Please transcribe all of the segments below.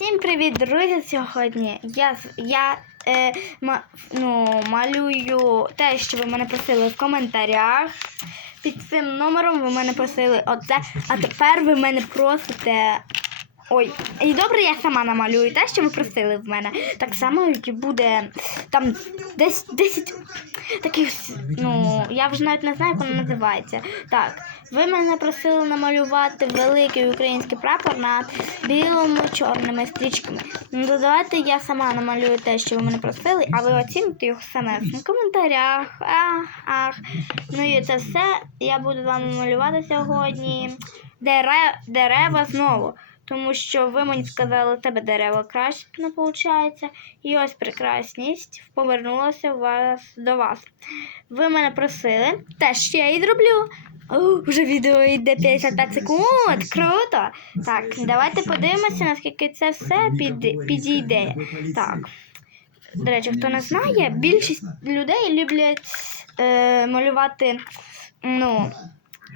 Всім привіт, друзі! Сьогодні я, я е, ма, ну, малюю те, що ви мене просили в коментарях. Під цим номером ви мене просили оце, а тепер ви мене просите. Ой, і добре, я сама намалюю те, що ви просили в мене. Так само буде там десь 10 таких, ну, я вже навіть не знаю, як воно називається. Так, ви мене просили намалювати великий український прапор над білими чорними стрічками. Ну, давайте я сама намалюю те, що ви мене просили, а ви оціните його саме в коментарях. Ах, ах. Ну і це все. Я буду вам малювати сьогодні дере, дерева знову. Тому що ви мені сказали, у тебе дерева краще не виходить. І ось прекрасність повернулася вас до вас. Ви мене просили, теж я і зроблю. О, вже відео йде 55 секунд. Круто! Так, давайте подивимося, наскільки це все під, підійде. Так. До речі, хто не знає, більшість людей люблять е, малювати, ну,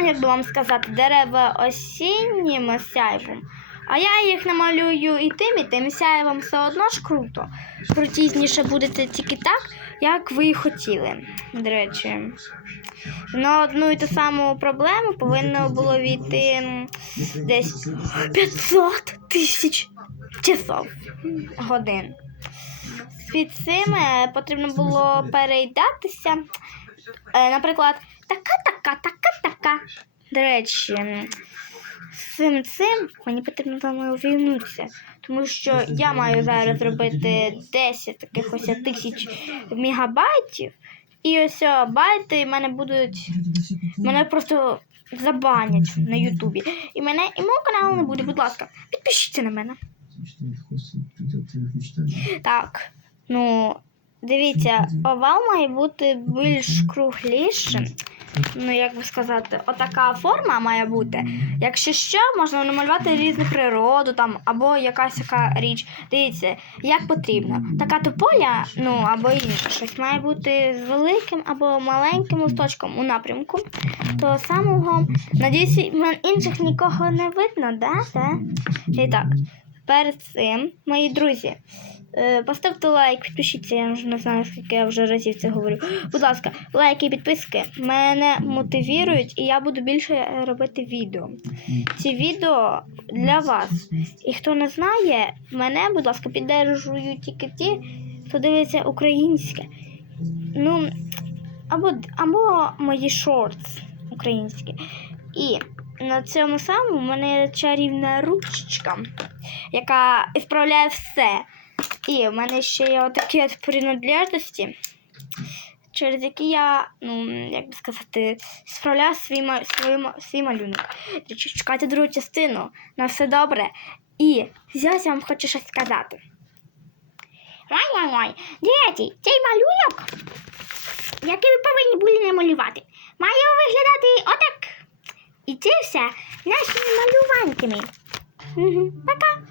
як би вам сказати, дерева осіннім сяйвом. А я їх намалюю і тим, і тим сяєвом все одно ж круто. Крутізніше буде це тільки так, як ви і хотіли. До речі, на одну і ту саму проблему повинно було війти десь 500 тисяч часов годин. Під цим потрібно було перейдатися. Е, Наприклад, така, така, така, така. До речі, з цим цим мені потрібно з вами. Тому що я маю зараз зробити 10 таких ось тисяч мегабайтів. І ось байти мене будуть. Мене просто забанять на Ютубі. І мене і мого каналу не буде. Будь ласка, підпишіться на мене. Так, ну, дивіться, овал має бути більш круглішим. Ну, як би сказати, отака форма має бути. Якщо що, можна намалювати різну природу там, або якась така річ. Дивіться, як потрібно. Така тополя, ну або інше щось має бути з великим або маленьким листочком у напрямку. Того самого, надіюсь, інших нікого не видно, да? да? І так, перед цим, мої друзі, поставте лайк, підпишіться, я вже не знаю, скільки я вже разів це говорю. Будь ласка, лайки і підписки мене мотивують, і я буду більше е, робити відео. Ці відео для вас. І хто не знає, мене, будь ласка, піддержують тільки ті, хто дивиться українське. Ну, або, або мої шортс українські. І на цьому самому в мене чарівна ручечка, яка справляє все. І в мене ще є отакі от принадлежності, через які я, ну, як би сказати, справляю свій, свій, свій малюнок. Чекайте другу частину. На все добре. І зараз я вам хочу щось сказати. Ой-ой-ой, діти, цей малюнок, який ви повинні були намалювати, має виглядати отак. І це все нашими малюванками. Угу. Пока.